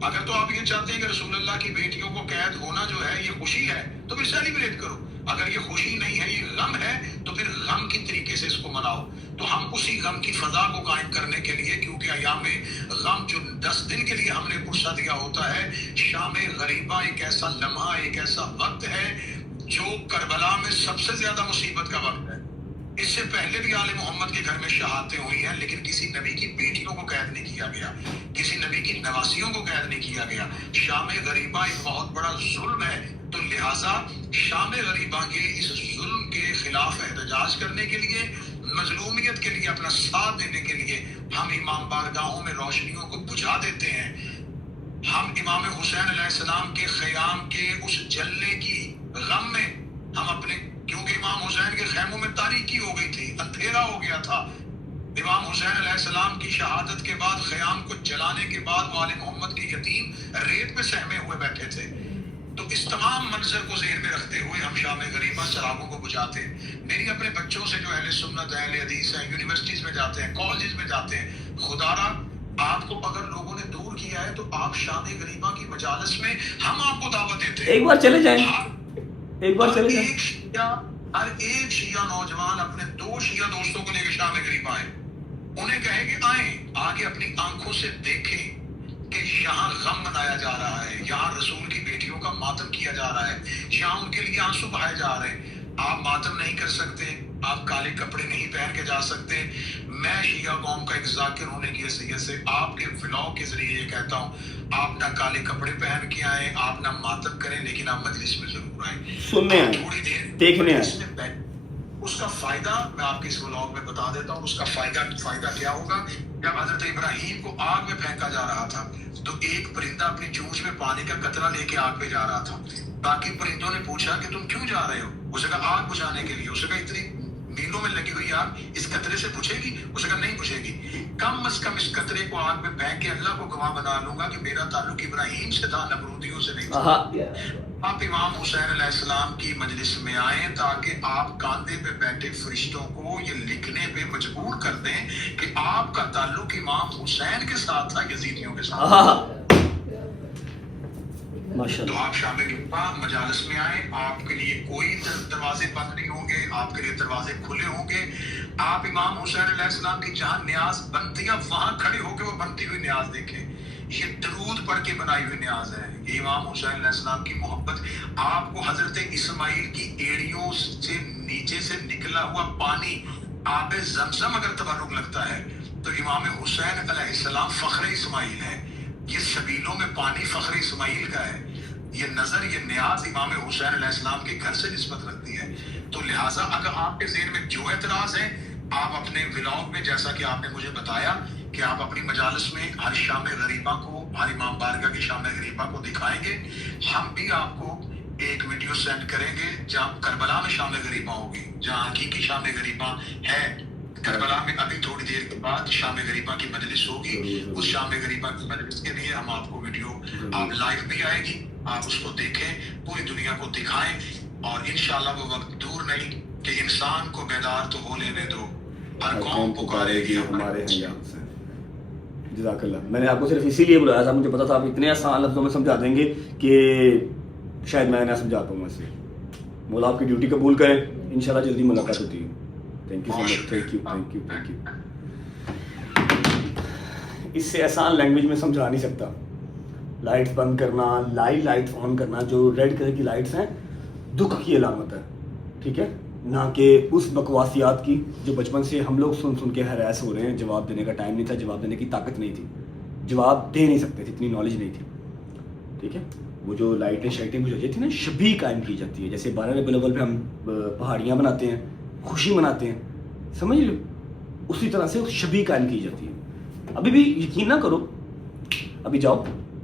اگر تو آپ یہ چاہتے ہیں کہ رسول اللہ کی بیٹیوں کو قید ہونا جو ہے یہ خوشی ہے تو پھر سیلیبریٹ کرو۔ اگر یہ خوشی نہیں ہے، یہ غم ہے، تو پھر غم کی طریقے سے اس کو مناؤ۔ تو ہم اسی غم کی فضا کو قائم کرنے کے لیے، کیونکہ ایام غم جو 10 دن کے لیے ہم نے پرسہ دیا ہوتا ہے، شام غریبہ ایک ایسا لمحہ، ایک ایسا وقت ہے جو کربلا میں سب سے زیادہ مصیبت کا وقت ہے۔ اس سے پہلے بھی آل محمد کے گھر میں شہادتیں ہوئی ہیں، لیکن کسی نبی کی بیٹیوں کو قید نہیں کیا گیا، کسی نبی کی نواسیوں کو قید نہیں کیا گیا۔ شام غریبہ ایک بہت بڑا ظلم ہے، تو لہٰذا شام غریبہ کے اس ظلم کے خلاف احتجاج کرنے کے لیے، مظلومیت کے لیے اپنا ساتھ دینے کے لیے ہم امام بارگاہوں میں روشنیوں کو بجھا دیتے ہیں۔ ہم امام حسین علیہ السلام کے خیام کے اس جلنے کی غم میں ہم اپنے، کیونکہ امام حسین کے خیموں میں تاریکی ہو گئی تھی، اندھیرا ہو گیا تھا۔ امام حسین علیہ السلام کی شہادت کے بعد خیام کو جلانے کے بعد والد محمد کے یتیم ریت میں سہمے ہوئے بیٹھے تھے۔ تو اس تمام منظر کو ذہن میں رکھتے ہوئے ہم شام غریبہ چراغوں کو بجھاتے ہیں۔ میری اپنے بچوں سے جو اہل سنت ہے، اہل حدیث ہیں، یونیورسٹیز میں جاتے ہیں، کالجز میں جاتے ہیں، خدا را آپ کو اگر لوگوں نے دور کیا ہے تو آپ شام غریبہ کی مجالس میں ہم آپ کو دعوت دیتے ہیں، ایک بار چلے جائیں، ایک بار چلے جائیں. ہر ایک شیعہ نوجوان اپنے 2 شیعہ دوستوں کو لے کے شام غریب آئے, انہیں کہے کہ آئیں, آگے اپنی آنکھوں سے دیکھیں کہ یہاں غم منایا جا رہا ہے, یہاں رسول کی بیٹیوں کا ماتم کیا جا رہا ہے, یہاں ان کے لیے آنسو بہائے جا رہے ہیں. آپ ماتم نہیں کر سکتے, آپ کالے کپڑے نہیں پہن کے جا سکتے. میں شیعہ قوم کا ایک ذاکر ہونے کی حیثیت سے آپ کے ولاگ کے ذریعے یہ کہتا ہوں, آپ نہ کالے کپڑے پہن کے آئیں, آپ نہ ماتم کریں, لیکن آپ مجلس میں ضرور آئیں, سننے آئیں, تھوڑی دیر دیکھنے آئیں. اس کا فائدہ میں آپ کے اس ولاگ میں بتا دیتا ہوں. اس کا فائدہ کیا ہوگا؟ جب حضرت ابراہیم کو آگ میں پھینکا جا رہا تھا تو ایک پرندہ اپنی چونچ میں پانی کا قطرہ لے کے آگ پہ جا رہا تھا. باقی پرندوں نے پوچھا کہ تم کیوں جا رہے ہو؟ اسے کہا آگ بجھانے کے لیے. اسے کہا اتنی میلوں میں لگی ہوئی آگ اس قطرے سے بجھے گی؟ اسے کہا نہیں بجھے گی. کم از کم اس قطرے کو آگ میں پھینک کے اللہ کو گواہ بنا لوں گا کہ میرا تعلق ابراہیم سے تھا, نمرودیوں سے نہیں تھا. آپ امام حسین علیہ السلام کی مجلس میں آئیں تاکہ آپ کاندھے پہ بیٹھے فرشتوں کو یہ لکھنے پہ مجبور کر دیں کہ آپ کا تعلق امام حسین کے ساتھ تھا, یزیدیوں کے ساتھ. تو آپ شام غریبہ مجالس میں آئیں, آپ کے لیے کوئی دروازے بند نہیں ہوں گے, آپ کے لیے دروازے کھلے ہوں گے. آپ امام حسین علیہ السلام کی جہاں نیاز بنتی ہے وہاں کھڑے ہو کے وہ بنتی ہوئی نیاز دیکھیں. یہ درود پڑھ کے بنائی ہوئی نیاز ہے. یہ امام حسین علیہ السلام کی محبت. آپ کو حضرت اسماعیل کی ایڑیوں سے نیچے سے نکلا ہوا پانی آب زمزم اگر تبرک لگتا ہے تو امام حسین علیہ السلام فخر اسماعیل ہے. یہ سبیلوں میں پانی فخر اسماعیل کا ہے. یہ نظر, یہ نیاز امام حسین علیہ السلام کے گھر سے نسبت رکھتی ہے. تو لہٰذا اگر آپ کے ذہن میں جو اعتراض ہے, آپ اپنے ولاگ میں, جیسا کہ آپ نے مجھے بتایا کہ آپ اپنی مجالس میں ہر شام غریبہ کو, ہر امام بارگاہ کی شام غریبہ کو دکھائیں گے. ہم بھی آپ کو ایک ویڈیو سینڈ کریں گے جہاں کربلا میں شام غریبہ ہوگی, جہاں حقیقی شام غریبہ ہے. کربلا میں ابھی تھوڑی دیر کے بعد شام غریبہ کی مجلس ہوگی. اس شام غریبہ کی مجلس کے لیے ہم آپ کو ویڈیو, آپ لائیو بھی آئے گی, آپ اس کو دیکھیں, پوری دنیا کو دکھائیں. اور انشاءاللہ وہ وقت دور نہیں کہ انسان کو بیدار تو ہو لینے دو, ہر قوم پکارے گی ہمارے ہیں سے. جزاک اللہ. میں نے آپ کو صرف اسی لیے بلایا تھا, مجھے پتا تھا آپ اتنے آسان لفظوں میں سمجھا دیں گے کہ شاید میں نہ سمجھا پاؤں اس لیے. مولا آپ کی ڈیوٹی قبول کریں, انشاءاللہ جلدی ملاقات ہوتی ہے. Thank you so much. Thank you. اس سے آسان لینگویج میں سمجھا نہیں سکتا. لائٹس بند کرنا, لائٹس آن کرنا, جو ریڈ کلر کی لائٹس ہیں دکھ کی علامت ہے, ٹھیک ہے, نہ کہ اس بکواسیات کی جو بچپن سے ہم لوگ سن کے ہراس ہو رہے ہیں. جواب دینے کا ٹائم نہیں تھا, جواب دینے کی طاقت نہیں تھی, جواب دے نہیں سکتے تھے, اتنی نالج نہیں تھی, ٹھیک ہے. وہ جو لائٹیں شائٹیں بجھائی تھی نا, شبیہ قائم کی جاتی ہے. جیسے 12 ربیع الاول پہ ہم پہاڑیاں بناتے ہیں, خوشی مناتے ہیں, سمجھ لو, اسی طرح سے شبیہ قائم کی جاتی ہے. ابھی بھی یقین نہ کرو, ابھی جاؤ,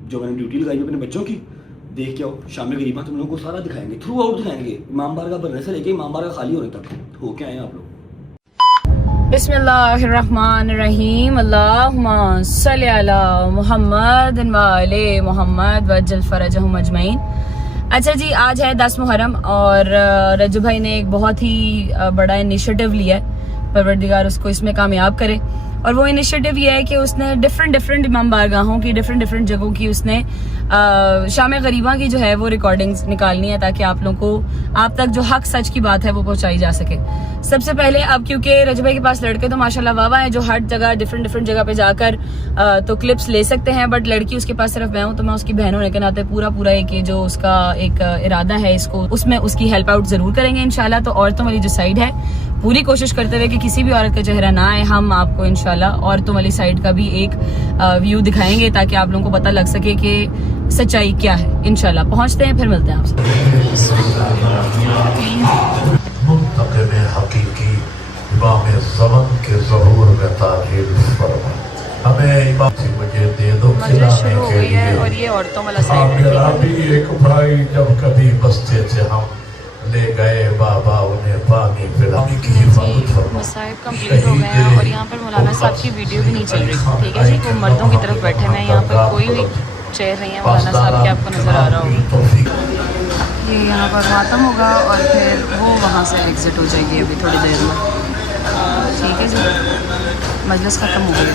جو میں نے ڈیوٹی لگائی ہے اپنے بچوں کی, دیکھ کے آؤ. شام غریبہ تم لوگوں کو سارا دکھائیں گے, تھرو آؤٹ دکھائیں گے, امام بارگاہ بننے سے لے کے امام بارگاہ خالی ہونے تک ہو کے آئے آپ لوگ. بسم اللہ الرحمن الرحیم. اللہم صلی علی محمد و علی محمد وجل فرجہم اجمعین. اچھا جی, آج ہے 10 محرم اور رجب بھائی نے ایک بہت ہی بڑا انیشیٹو لیا ہے, پروردگار اس کو اس میں کامیاب کرے. اور وہ انیشیٹو یہ ہے کہ اس نے ڈفرینٹ امام بارگاہوں کی, ڈفرینٹ جگہوں کی اس نے شام غریبہ کی جو ہے وہ ریکارڈنگز نکالنی ہے, تاکہ آپ لوگوں کو, آپ تک جو حق سچ کی بات ہے وہ پہنچائی جا سکے. سب سے پہلے اب کیونکہ رجب بھائی کے پاس لڑکے تو ماشاءاللہ واہ ہیں جو ہر جگہ ڈفرینٹ جگہ پہ جا کر تو کلپس لے سکتے ہیں, بٹ لڑکی اس کے پاس صرف میں ہوں, تو میں اس کی بہن ہونے کے ناطے پورا ایک جو اس کا ایک ارادہ ہے اس کو, اس میں اس کی ہیلپ آؤٹ ضرور کریں گے انشاءاللہ. تو عورتوں والی جو سائڈ ہے پوری کوشش کرتے ہوئے کہ کسی بھی عورت کا چہرہ نہ آئے, ہم آپ کو انشاءاللہ عورتوں والی سائڈ کا بھی ایک ویو دکھائیں گے تاکہ آپ لوگوں کو پتہ لگ سکے کہ سچائی کیا ہے. انشاءاللہ پہنچتے ہیں, پھر ملتے ہیں آپ سے. منتقم حقیقی امام زمن کے ظہور میں تعریف فرما, ہمیں امام سے مجھے دے دو کھلانے کے لیے. اور یہ عورتوں والا سائڈ ہے. میرا بھی ایک بھائی جب کبھی بستے سے ہم لے گئے بابا انہیں پانی پلانے کی حفاظت فرما. مصائب کمپلیٹ ہو گئے ہیں اور یہاں پر مولانا صاحب کی ویڈیو بھی نہیں چل رہی, ٹھیک ہے جی. وہ مردوں کی طرف بیٹھے ہوئے ہیں, یہاں پر کوئی بھی چیئر نہیں ہے. مولانا صاحب کے آپ کو نظر آ رہا ہوگا. یہ یہاں پر ماتم ہوگا اور پھر وہ وہاں سے ایگزٹ ہو جائے گی ابھی تھوڑی دیر میں, ٹھیک ہے جی. مجلس ختم ہو گیا.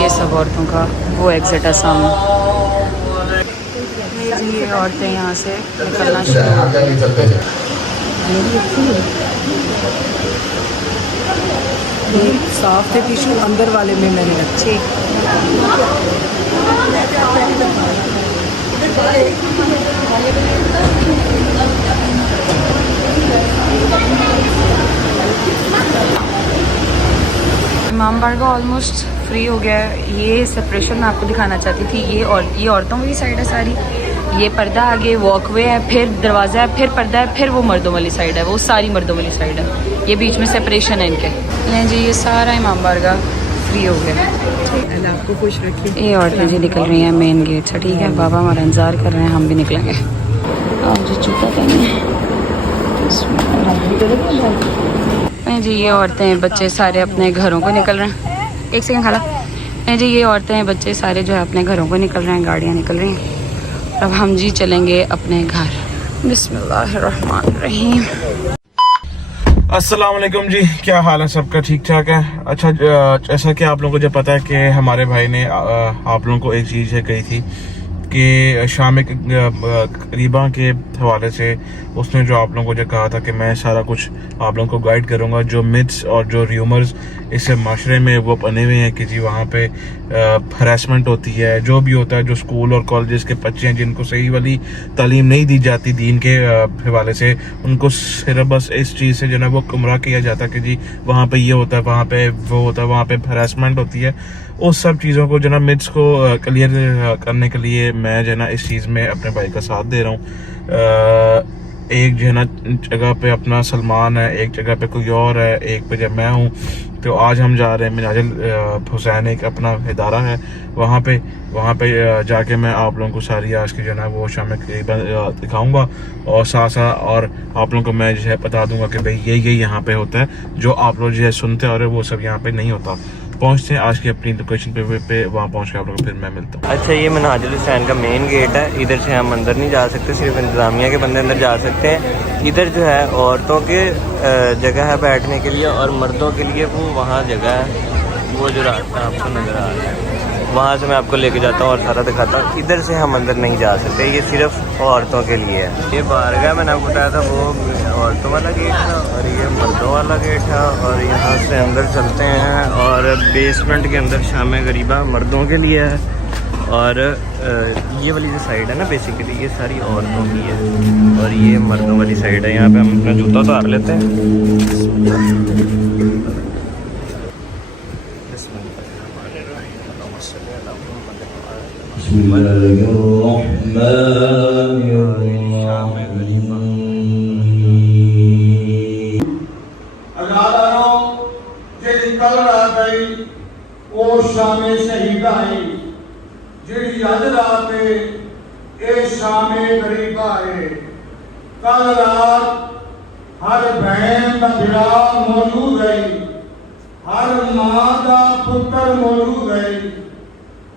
یہ سب عورتوں کا وہ ایگزٹ ہے سامنے. جی یہ عورتیں یہاں سے نکلنا شروع ہو گئی. صاف تھے ٹیشو اندر والے میں نے رکھے. امام بارگاہ آلموسٹ فری ہو گیا ہے. یہ سپریشن میں آپ کو دکھانا چاہتی تھی. یہ عورتوں والی سائڈ ہے ساری. یہ پردہ آگے واک وے ہے, پھر دروازہ ہے, پھر پردہ ہے, پھر وہ مردوں والی سائڈ ہے. وہ ساری مردوں والی سائڈ ہے. یہ بیچ میں سپریشن ہے ان کے. جی یہ سارا امام بارگاہ فری ہو گیا. اللہ آپ کو خوش رکھے. یہ عورتیں جی نکل رہی ہیں مین گیٹ سے, ٹھیک ہے. بابا ہمارا انتظار کر رہے ہیں, ہم بھی نکلیں گے. آپ جی چوکا پہنے جی. یہ عورتیں بچے سارے اپنے گھروں کو نکل رہے ہیں. ایک سیکنڈ کھالا. جی یہ عورتیں بچے سارے جو ہے اپنے گھروں کو نکل رہے ہیں, گاڑیاں نکل رہی ہیں. اب ہم جی چلیں گے اپنے گھر. بسم اللہ الرحمن الرحیم. السلام علیکم جی, کیا حال ہے سب کا؟ ٹھیک ٹھاک ہے. اچھا جیسا کہ آپ لوگوں کو جو پتا ہے کہ ہمارے بھائی نے آپ لوگوں کو ایک چیز کہی تھی کہ شام قریباں کے حوالے سے اس نے جو آپ لوگوں کو جو کہا تھا کہ میں سارا کچھ آپ لوگوں کو گائیڈ کروں گا. جو متس اور جو ریومرز اس معاشرے میں وہ بنے ہوئے ہیں کہ جی وہاں پہ ہراسمنٹ ہوتی ہے, جو بھی ہوتا ہے, جو اسکول اور کالجز کے بچے ہیں جن کو صحیح والی تعلیم نہیں دی جاتی دین کے حوالے سے, ان کو صرف بس اس چیز سے جو ہے وہ گمراہ کیا جاتا ہے کہ جی وہاں پہ یہ ہوتا ہے, وہاں پہ وہ ہوتا ہے, وہاں پہ ہراسمنٹ ہوتی ہے. اس سب چیزوں کو جو نا متس کو کلیئر کرنے کے لیے میں جو ہے نا اس چیز میں اپنے بھائی کا ساتھ دے رہا ہوں. ایک جو ہے نا جگہ پہ اپنا سلمان ہے, ایک جگہ پہ کوئی اور ہے, ایک پہ جب میں ہوں. تو آج ہم جا رہے ہیں مناجل حسین, ایک اپنا ادارہ ہے وہاں پہ جا کے میں آپ لوگوں کو ساری آج کی جو ہے نا وہ شام قریباً دکھاؤں گا, اور ساتھ ساتھ اور آپ لوگوں کو میں جو ہے بتا دوں گا کہ بھئی یہ یہاں پہ ہوتا ہے, جو آپ لوگ جو ہے سنتے اور وہ سب یہاں پہ نہیں ہوتا. پہنچتے ہیں آج کی اپنی لوکیشن پہ, وہاں پہنچ کے آپ لوگوں کو پھر میں ملتا ہوں. اچھا یہ منہاج الحسین کا مین گیٹ ہے. ادھر سے ہم اندر نہیں جا سکتے, صرف انتظامیہ کے بندے اندر جا سکتے ہیں. ادھر جو ہے عورتوں کے جگہ ہے بیٹھنے کے لیے, اور مردوں کے لیے وہ وہاں جگہ ہے, وہ جو راستہ آپ کو نظر آ رہا ہے وہاں سے میں آپ کو لے کے جاتا ہوں اور سارا دکھاتا ہوں. ادھر سے ہم اندر نہیں جا سکتے, یہ صرف عورتوں کے لیے ہے. یہ بارگاہ میں نے آپ کو بتایا تھا وہ عورتوں والا گیٹ تھا, اور یہ مردوں والا گیٹ تھا. اور یہاں سے اندر چلتے ہیں, اور بیسمنٹ کے اندر شام غریبہ مردوں کے لیے ہے, اور یہ والی جو سائڈ ہے نا بیسیکلی یہ ساری عورتوں کی ہے, اور یہ مردوں والی سائڈ ہے. یہاں پہ ہم اپنا جوتا اتار لیتے ہیں. بسم اللہ الرحمن الرحیم. اجالانوں جیڑی کل رات آئی وہ شام شہیدہ آئی, جیڑی اج رات ہے اے شام غریبہ ہے. کل رات ہر بہن کا بھرا موجود ہے, ہر ماں کا پتر موجود ہے,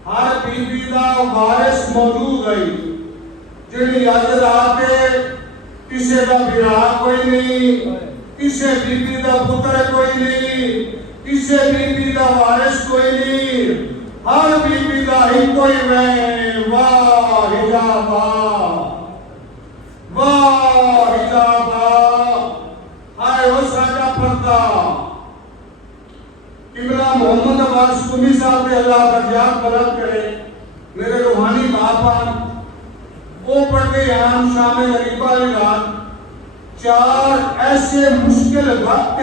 ہر بیوی کا وارث موجود ہے. جیڑی اج رات ہے کسی کا بھرا کوئی نہیں, کسی بیوی کا پتر کوئی نہیں, کسی بیوی کا وارث کوئی نہیں, ہر بیوی کا ہی کوئی میں. واہ حجابا, واہ حجابا, ہائے وہ ساڈا پردہ. قبلہ محمد عباس قمی صاحب نے اللہ درجات بلند کرے, میرے روحانی باپا وہ پڑھتے ہیں شام غریبہ کی رات. 4 ایسے مشکل وقت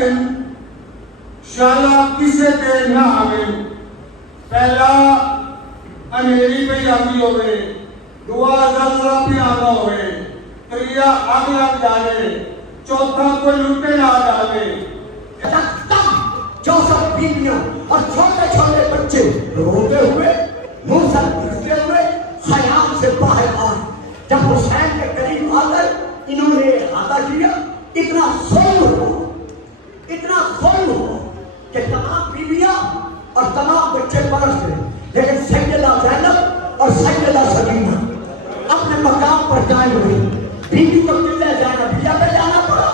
شالا کسے تے نہ آوے. پہلا انہیری پہ آتی ہوئے, دعا زلزلہ پہ آنا ہوئے, تریا آگ لگ جاوے, چوتھا کوئی لٹے نہ جاوے. جو سب بیویاں اور چھوٹے چھوٹے بچے روتے ہوئے منہ سے دکھتے ہوئے خیام سے باہر آئے. جب حسین کے قریب آ کر انہوں نے احاطہ کیا, اتنا ظلم ہوا کہ تمام بیویاں اور تمام بچے برس گئے, لیکن سیدہ زینب اور سیدہ سکینہ اپنے مقام پر قائم ہوئی. بیوی کو قلعہ زینبیہ پہ جانا پڑا,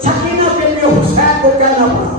سکینہ کے لیے حسین کو کہنا پڑا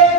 1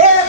1